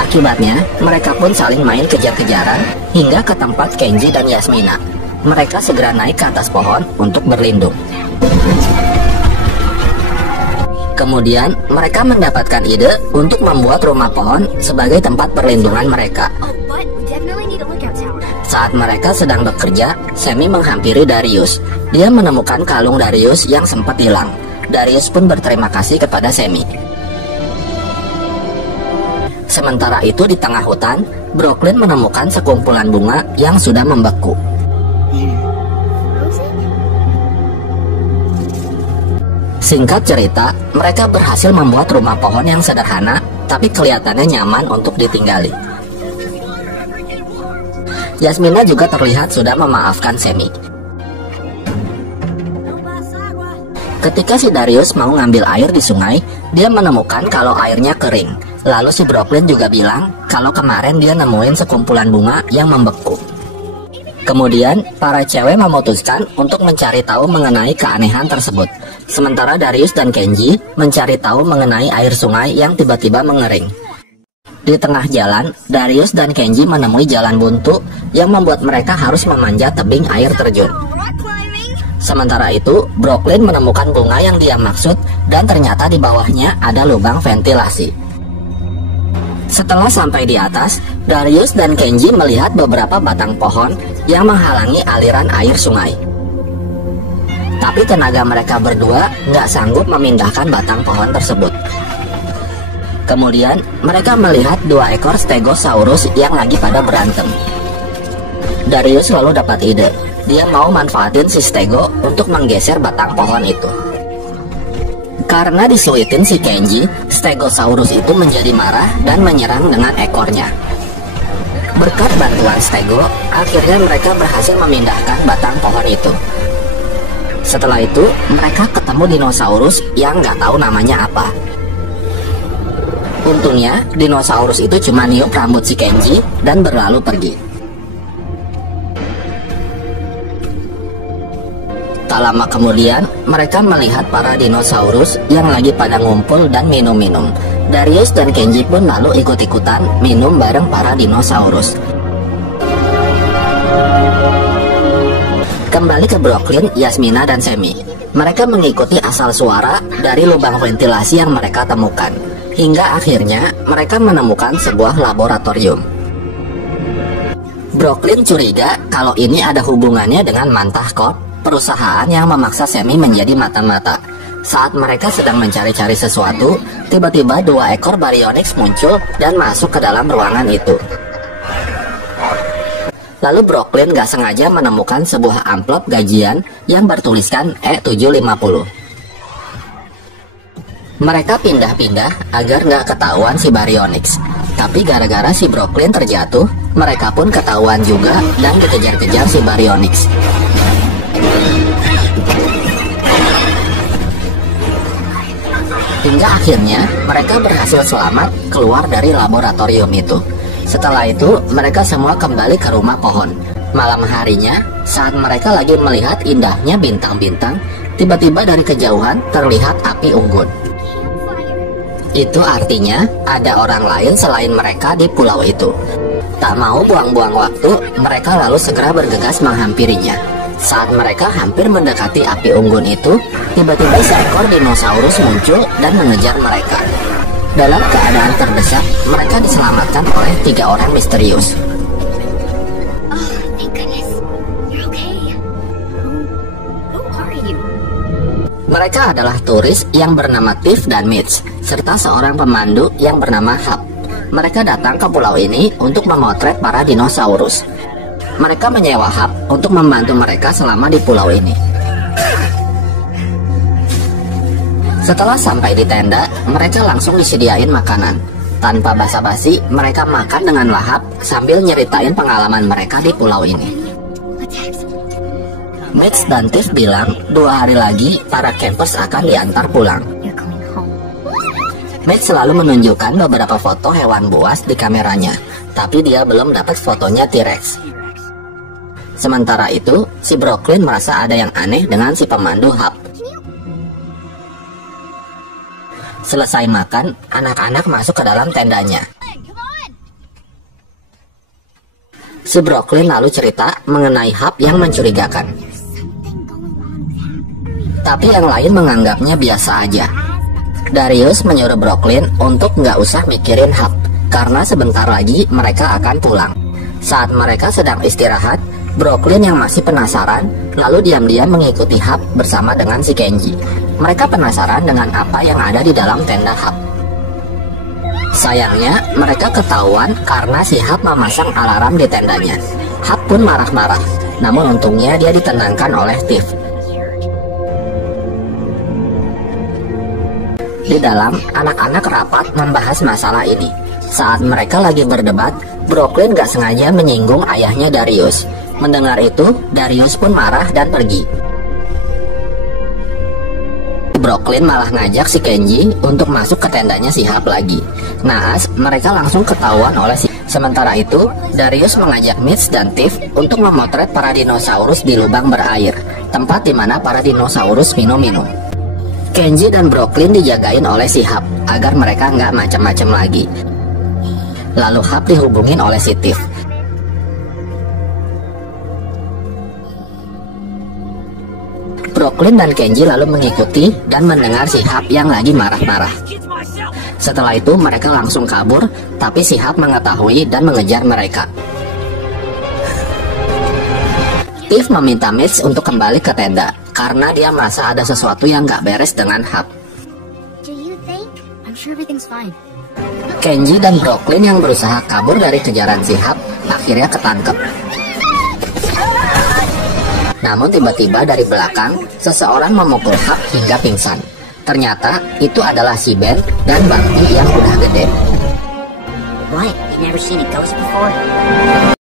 Akibatnya, mereka pun saling main kejar-kejaran hingga ke tempat Kenji dan Yasmina. Mereka segera naik ke atas pohon untuk berlindung. Kemudian, mereka mendapatkan ide untuk membuat rumah pohon sebagai tempat perlindungan mereka. Saat mereka sedang bekerja, Sammy menghampiri Darius. Dia menemukan kalung Darius yang sempat hilang. Darius pun berterima kasih kepada Sammy. Sementara itu di tengah hutan, Brooklyn menemukan sekumpulan bunga yang sudah membeku. Singkat cerita, mereka berhasil membuat rumah pohon yang sederhana, tapi kelihatannya nyaman untuk ditinggali. Yasmina juga terlihat sudah memaafkan Sammy. Ketika si Darius mau ngambil air di sungai, dia menemukan kalau airnya kering. Lalu si Brooklyn juga bilang kalau kemarin dia nemuin sekumpulan bunga yang membeku. Kemudian, para cewek memutuskan untuk mencari tahu mengenai keanehan tersebut. Sementara Darius dan Kenji mencari tahu mengenai air sungai yang tiba-tiba mengering. Di tengah jalan, Darius dan Kenji menemui jalan buntu yang membuat mereka harus memanjat tebing air terjun. Sementara itu, Brooklyn menemukan bunga yang dia maksud dan ternyata di bawahnya ada lubang ventilasi. Setelah sampai di atas, Darius dan Kenji melihat beberapa batang pohon yang menghalangi aliran air sungai. Tapi tenaga mereka berdua nggak sanggup memindahkan batang pohon tersebut. Kemudian, mereka melihat 2 ekor Stegosaurus yang lagi pada berantem. Darius lalu dapat ide. Dia mau manfaatin si Stego untuk menggeser batang pohon itu. Karena disuitin si Kenji, Stegosaurus itu menjadi marah dan menyerang dengan ekornya. Berkat bantuan Stego, akhirnya mereka berhasil memindahkan batang pohon itu. Setelah itu, mereka ketemu dinosaurus yang nggak tahu namanya apa. Untungnya, dinosaurus itu cuma niup rambut si Kenji dan berlalu pergi. Tak lama kemudian, mereka melihat para dinosaurus yang lagi pada ngumpul dan minum-minum. Darius dan Kenji pun lalu ikut-ikutan minum bareng para dinosaurus. Kembali ke Brooklyn, Yasmina, dan Sammy. Mereka mengikuti asal suara dari lubang ventilasi yang mereka temukan. Hingga akhirnya, mereka menemukan sebuah laboratorium. Brooklyn curiga kalau ini ada hubungannya dengan Mantah Corp, perusahaan yang memaksa Sammy menjadi mata-mata. Saat mereka sedang mencari-cari sesuatu, tiba-tiba 2 ekor Baryonyx muncul dan masuk ke dalam ruangan itu. Lalu Brooklyn gak sengaja menemukan sebuah amplop gajian yang bertuliskan E750. Mereka pindah-pindah agar gak ketahuan si Baryonyx. Tapi gara-gara si Brooklyn terjatuh, mereka pun ketahuan juga dan dikejar-kejar si Baryonyx. Hingga akhirnya mereka berhasil selamat keluar dari laboratorium itu. Setelah itu mereka semua kembali ke rumah pohon. Malam harinya, saat mereka lagi melihat indahnya bintang-bintang, tiba-tiba dari kejauhan terlihat api unggun. Itu artinya ada orang lain selain mereka di pulau itu. Tak mau buang-buang waktu, mereka lalu segera bergegas menghampirinya. Saat mereka hampir mendekati api unggun itu, tiba-tiba seekor dinosaurus muncul dan mengejar mereka. Dalam keadaan terdesak, mereka diselamatkan oleh 3 orang misterius. Mereka adalah turis yang bernama Tiff dan Mitch, serta seorang pemandu yang bernama Hap. Mereka datang ke pulau ini untuk memotret para dinosaurus. Mereka menyewa Hap untuk membantu mereka selama di pulau ini. Setelah sampai di tenda, mereka langsung disediain makanan. Tanpa basa-basi, mereka makan dengan lahap sambil nyeritain pengalaman mereka di pulau ini. Mitch dan Tiff bilang 2 hari lagi para campers akan diantar pulang. Mitch selalu menunjukkan beberapa foto hewan buas di kameranya, tapi dia belum dapat fotonya T-Rex. Sementara itu, si Brooklyn merasa ada yang aneh dengan si pemandu Hap. Selesai makan, anak-anak masuk ke dalam tendanya. Si Brooklyn lalu cerita mengenai Hap yang mencurigakan. Tapi yang lain menganggapnya biasa aja. Darius menyuruh Brooklyn untuk nggak usah mikirin Hap, karena sebentar lagi mereka akan pulang. Saat mereka sedang istirahat, Brooklyn yang masih penasaran lalu diam-diam mengikuti Hap bersama dengan si Kenji. Mereka penasaran dengan apa yang ada di dalam tenda Hap. Sayangnya, mereka ketahuan karena si Hap memasang alarm di tendanya. Hap pun marah-marah, namun untungnya dia ditenangkan oleh Tiff. Di dalam, anak-anak rapat membahas masalah ini. Saat mereka lagi berdebat, Brooklyn gak sengaja menyinggung ayahnya Darius. Mendengar itu, Darius pun marah dan pergi. Brooklyn malah ngajak si Kenji untuk masuk ke tendanya si Hap lagi. Naas, mereka langsung ketahuan oleh si. Sementara itu, Darius mengajak Mitch dan Tiff untuk memotret para dinosaurus di lubang berair, tempat di mana para dinosaurus minum-minum. Kenji dan Brooklyn dijagain oleh si Hap agar mereka nggak macam-macam lagi. Lalu Hap dihubungin oleh si Tiff. Brooklyn dan Kenji lalu mengikuti dan mendengar si Hap yang lagi marah-marah. Setelah itu mereka langsung kabur, tapi si Hap mengetahui dan mengejar mereka. Tiff meminta Mitch untuk kembali ke tenda karena dia merasa ada sesuatu yang gak beres dengan Hap. Kenji dan Brooklyn yang berusaha kabur dari kejaran si Hap akhirnya ketangkep. Namun tiba-tiba dari belakang, seseorang memukul Hap hingga pingsan. Ternyata itu adalah si Ben dan Barbie yang udah gede. What? You never seen a ghost before?